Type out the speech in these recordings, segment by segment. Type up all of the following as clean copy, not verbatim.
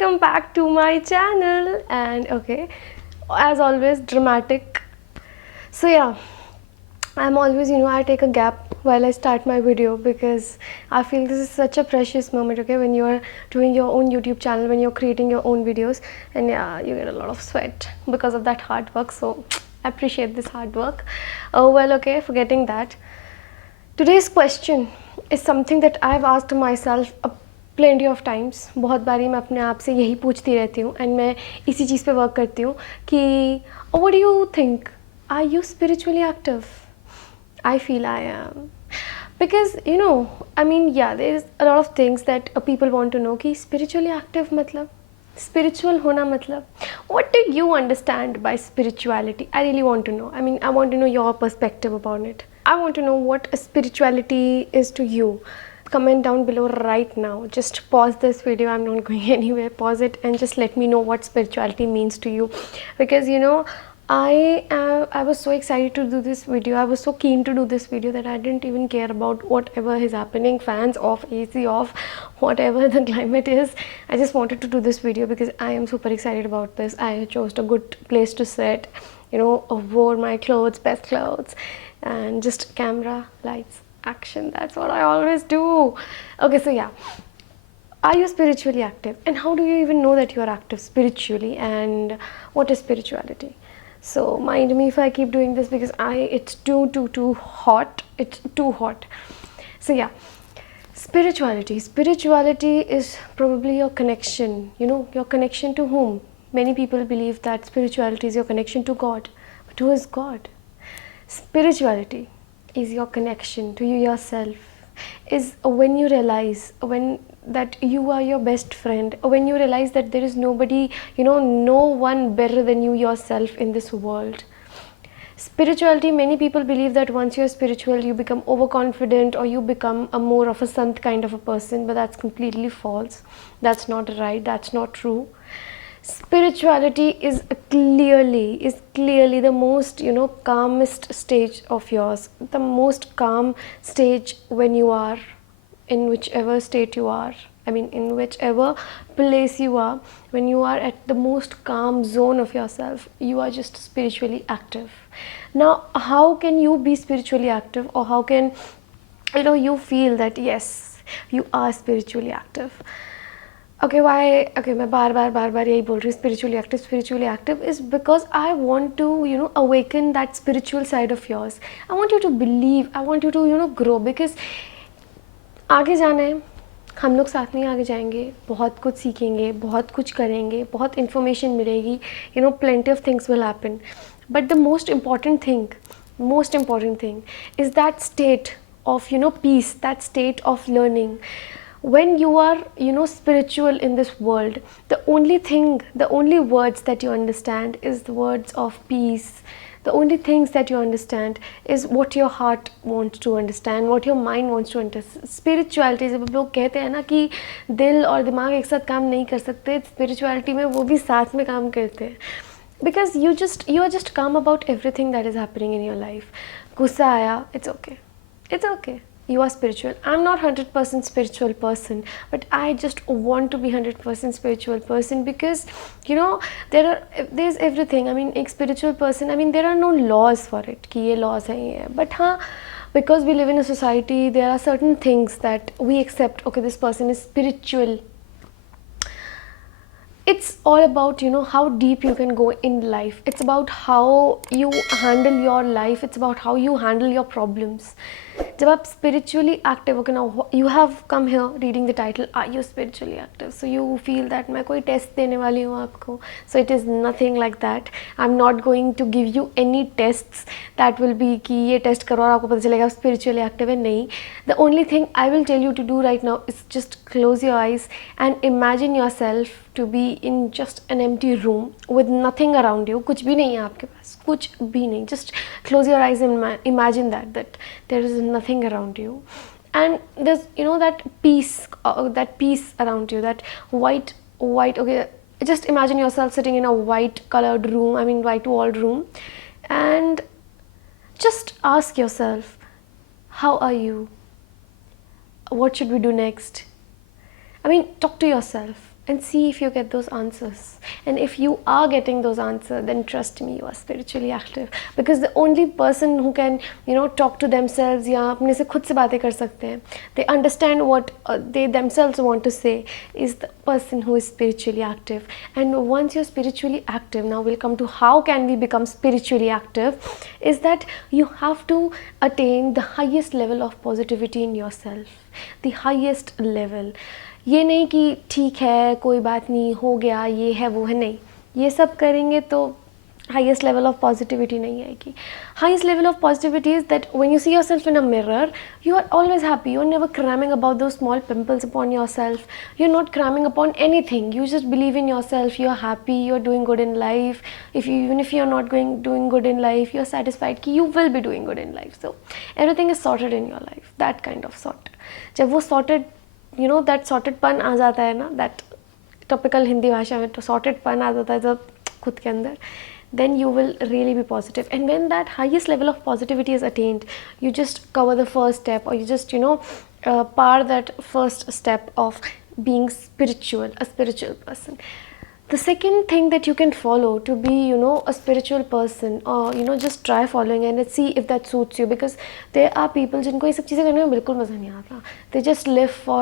welcome back to my channel. And okay, as always, dramatic. So yeah, I'm always, I take a gap while I start my video because I feel this is such a precious moment, okay, when you're doing your own YouTube channel, when you're creating your own videos, and yeah, you get a lot of sweat because of that hard work. So I appreciate this hard work. Oh well, okay, forgetting that. Today's question is something that I've asked myself a plenty of times. बहुत बारी मैं अपने आप से यही पूछती रहती हूँ and मैं इसी चीज़ पे वर्क करती हूँ कि what do you think? Are you spiritually active? I feel I am. Because yeah, there is a lot of things that people want to know कि spiritually active मतलब spiritual होना मतलब what do you understand by spirituality? I really want to know. I want to know your perspective about it. I want to know what spirituality is to you. Comment down below right now. Just pause this video. I'm not going anywhere. Pause it and just let me know what spirituality means to you. Because I was so excited to do this video. I was so keen to do this video that I didn't even care about whatever is happening, fans off, AC off, whatever the climate is. I just wanted to do this video because I am super excited about this. I chose a good place to sit, wore my clothes, best clothes, and just camera, lights, action. That's what I always do. Okay, so yeah, are you spiritually active, and how do you even know that you are active spiritually, and what is spirituality? So mind me if I keep doing this because it's too hot. It's too hot. So yeah, spirituality is probably your connection. Your connection to whom? Many people believe that spirituality is your connection to God. But who is God? Spirituality is your connection to you yourself, is when you realize that you are your best friend, when you realize that there is nobody, no one better than you yourself in this world. Spirituality, many people believe that once you're spiritual, you become overconfident or you become a more of a sant kind of a person, but that's completely false. That's not right. That's not true. Spirituality is clearly the most calmest stage of yours, the most calm stage when you are in whichever state you are, in whichever place you are. When you are at the most calm zone of yourself, you are just spiritually active. Now how can you be spiritually active, or how can you feel that yes, you are spiritually active? Okay, why? Okay, मैं बार यही बोल रही हूँ spiritually active is because I want to awaken that spiritual side of yours. I want you to believe, I want you to grow, because आगे जाना है, हम लोग साथ में आगे जाएंगे, बहुत कुछ सीखेंगे, बहुत कुछ करेंगे, बहुत information मिलेगी, plenty of things will happen. But the most important thing is that state of peace, that state of learning. When you are spiritual in this world, the only words that you understand is the words of peace. The only things that you understand is what your heart wants to understand, what your mind wants to understand. Spirituality, जब लोग कहते हैं ना कि दिल और दिमाग एक साथ काम नहीं कर सकते, spirituality में वो भी साथ में काम करते हैं. Because you are just calm about everything that is happening in your life. गुस्सा आया, it's okay. You are spiritual. I'm not 100% spiritual person, but I just want to be 100% spiritual person, because there's everything. A spiritual person, there are no laws for it कि ये laws हैं ये, but because we live in a society, there are certain things that we accept. Okay, this person is spiritual. It's all about how deep you can go in life. It's about how you handle your life. It's about how you handle your problems. जब आप spiritually active, okay, now you have come here reading the title, are you spiritually active? So you feel that मैं कोई test देने वाली हूँ आपको. So it is nothing like that. I'm not going to give you any tests that will be कि ये test करो और आपको पता चलेगा आप spiritually active है. नहीं. The only thing I will tell you to do right now is just close your eyes and imagine yourself to be in just an empty room with nothing around you. कुछ भी नहीं है आपके पास, कुछ भी नहीं. Just close your eyes and imagine that there is nothing around you, and there's that peace around you, that white. Okay, just imagine yourself sitting in a white colored room, white walled room, and just ask yourself, how are you? What should we do next? Talk to yourself. and see if you get those answers. And if you are getting those answers, then trust me, you are spiritually active. Because the only person who can talk to themselves या अपने से खुद से बातें कर सकते हैं, they understand what they themselves want to say, is the person who is spiritually active. And once you're spiritually active, now we'll come to how can we become spiritually active, is that you have to attain the highest level of positivity in yourself, the highest level. ये नहीं कि ठीक है कोई बात नहीं हो गया ये है वो है, नहीं, ये सब करेंगे तो highest level of positivity नहीं आएगी. Highest level of positivity is that when you see yourself in a mirror, you are always happy. You're never cramming about those small pimples upon yourself. You're not cramming upon anything. You just believe in yourself. You're happy. You're doing good in life. Even if you're not doing good in life, you're satisfied कि you will be doing good in life. So everything is sorted in your life. That kind of sort. जब वो sorted, that sortedपन आ जाता है ना, that typical Hindi भाषा में तो sortedपन आ जाता है जब खुद के अंदर, then you will really be positive. And when that highest level of positivity is attained, you just cover the first step, or you just par that first step of being spiritual, a spiritual person. The second thing that you can follow to be a spiritual person, or just try following and see if that suits you, because there are people जिनको ये सब चीज़ें करने में बिल्कुल मज़ा नहीं आता. They just live for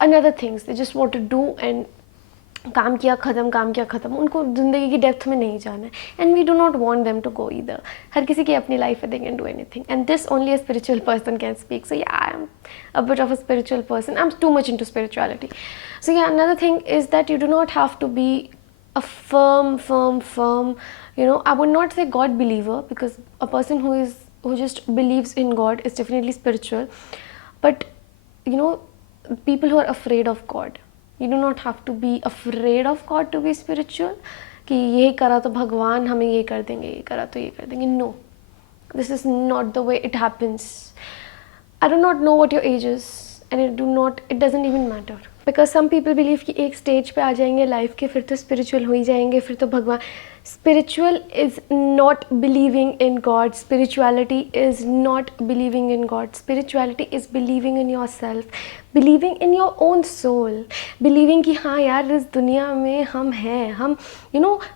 another things. They just want to do and काम किया ख़त्म, उनको ज़िंदगी की डेप्थ में नहीं जाना है. And we do not want them to go either. हर किसी की अपनी लाइफ है, they can do anything, and this only a spiritual person can speak. So yeah I am a bit of a spiritual person. I am too much into spirituality. So yeah another thing is that you do not have to be a firm, I would not say God believer, because a person who just believes in God is definitely spiritual. But people who are afraid of God, you do not have to be afraid of God to be spiritual. कि ये करा तो भगवान हमें ये कर देंगे, ये करा तो ये कर देंगे. No, this is not the way it happens. I do not know what your age is, and it doesn't even matter. Because some people believe कि एक स्टेज पे आ जाएंगे लाइफ के, फिर तो स्पिरिचुअल हो ही जाएंगे, फिर तो भगवान. Spiritual is not believing in God. Spirituality is not believing in God. Spirituality is believing in yourself, believing in your own soul, believing कि हाँ यार इस दुनिया में हम हैं, हम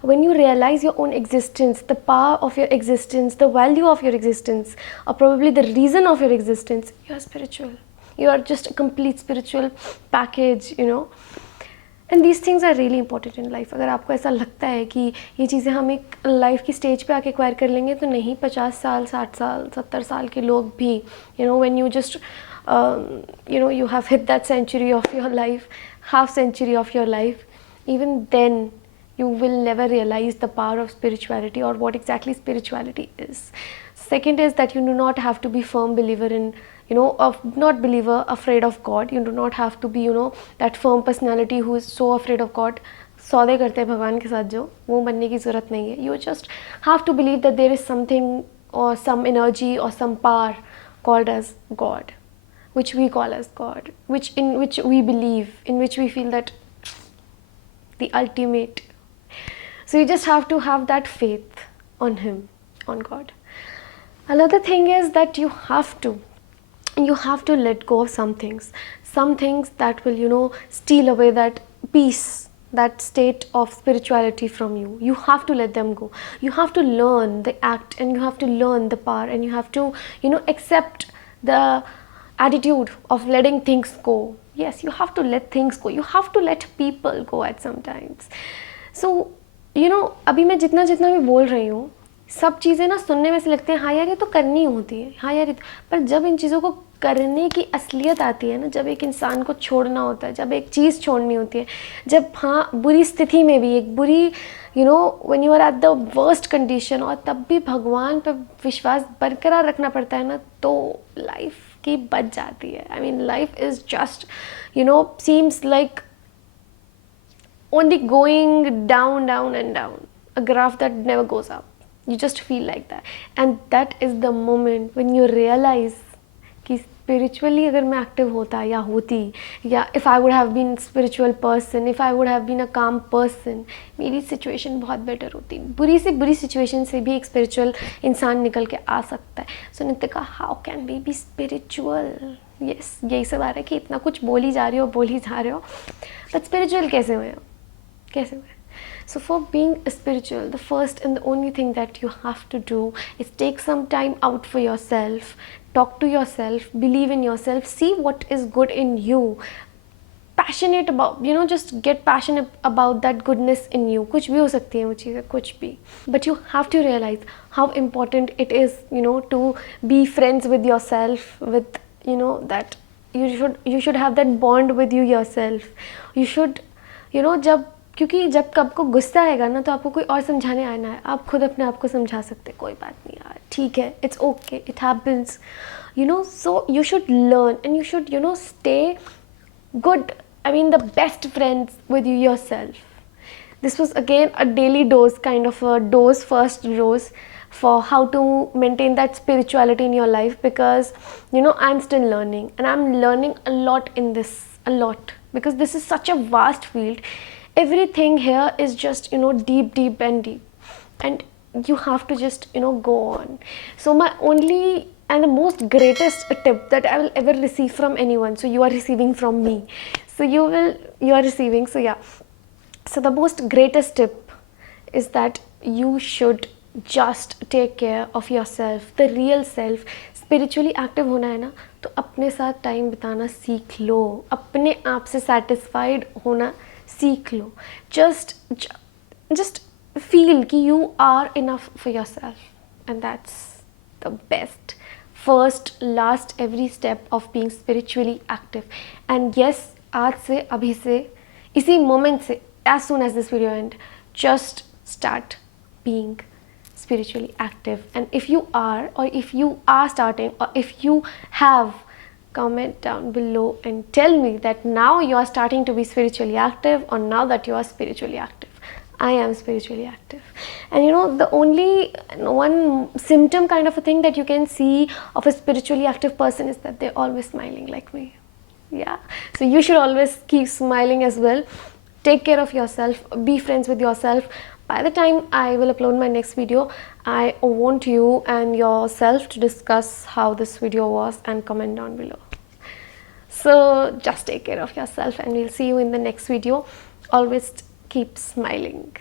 when you realize your own existence, the power of your existence, the value of your existence, or probably the reason of your existence, you are spiritual. You are just a complete spiritual package, And these things are really important in life. अगर आपको ऐसा लगता है कि ये चीज़ें हम एक लाइफ की स्टेज पे आके एक्वायर कर लेंगे, तो नहीं. 50 साल 60 साल 70 साल के लोग भी when you just you have hit that century of your life, half century of your life, even then you will never realize the power of spirituality or what exactly spirituality is. Second is that you do not have to be firm believer in not believer, afraid of God. You do not have to be that firm personality who is so afraid of God. सौदे करते हैं भगवान के साथ, जो वो बनने की ज़रूरत नहीं है. You just have to believe that there is something or some energy or some power called as God, which we call as God, in which we believe, in which we feel that the ultimate. So you just have to have that faith on Him, on God. Another thing is that you have to let go of some things that will steal away that peace, that state of spirituality from you. You have to let them go. You have to learn the act, and you have to learn the power, and you have to accept the attitude of letting things go. Yes, you have to let things go. You have to let people go at some times. So अभी मैं जितना भी बोल रही हूँ, सब चीज़ें ना सुनने में से लगती हैं हाँ यार ये तो करनी होती है, हाँ यार पर जब इन चीज़ों को करने की असलियत आती है ना, जब एक इंसान को छोड़ना होता है, जब एक चीज़ छोड़नी होती है, जब हाँ बुरी स्थिति में भी, एक बुरी when you are at the worst condition, और तब भी भगवान पर विश्वास बरकरार रखना पड़ता है ना, तो लाइफ की बच जाती है. I mean life is just seems like only going down and down, a graph that never goes up. You just feel like that, and that is the moment when you realize कि spiritually अगर मैं active होता या होती, या if I would have been spiritual person, if I would have been a calm person, मेरी situation बहुत better होती. बुरी से बुरी सिचुएशन से भी एक स्पिरिचुअल इंसान निकल के आ सकता है. So Nitika, how can we be spiritual? Yes, यही सब आ रहा है कि इतना कुछ बोली जा रही हो, बट स्पिरिचुअल कैसे हुए हो, कैसे हुए? So for being spiritual, the first and the only thing that you have to do is take some time out for yourself, talk to yourself, believe in yourself, see what is good in you, passionate about, just get passionate about that goodness in you. कुछ भी हो सकती है वो चीज़ें, कुछ भी. But you have to realize how important it is, to be friends with yourself, with, that you should have that bond with you yourself. You should, क्योंकि जब आपको गुस्सा आएगा ना, तो आपको कोई और समझाने आना है, आप खुद अपने आप को समझा सकते हैं, कोई बात नहीं यार, ठीक है, it's okay, it happens, so you should learn and you should, stay good, the best friends with you yourself. This was again a daily dose, kind of a dose, first dose for how to maintain that spirituality in your life, because I'm still learning, and I'm learning a lot in this, a lot, because this is such a vast field. Everything here is just deep and deep, and you have to just go on. So my only and the most greatest tip that I will ever receive from anyone, so you are receiving from me, so you are receiving, so yeah, so the most greatest tip is that you should just take care of yourself, the real self. Spiritually active होना है ना, तो अपने साथ time बिताना सीख लो, अपने आप से satisfied होना सीख लो. just feel कि you are enough for yourself, and that's the best, first, last, every step of being spiritually active. And yes, आज से, अभी से, इसी moment से, as soon as this video ends, just start being spiritually active. And if you are, or if you are starting, or if you have, comment down below and tell me that now you are starting to be spiritually active, or now that you are spiritually active. I am spiritually active. And the only one symptom kind of a thing that you can see of a spiritually active person is that they're always smiling like me. Yeah, so you should always keep smiling as well. Take care of yourself, be friends with yourself. By the time I will upload my next video, I want you and yourself to discuss how this video was and comment down below. So just take care of yourself, and we'll see you in the next video. Always keep smiling.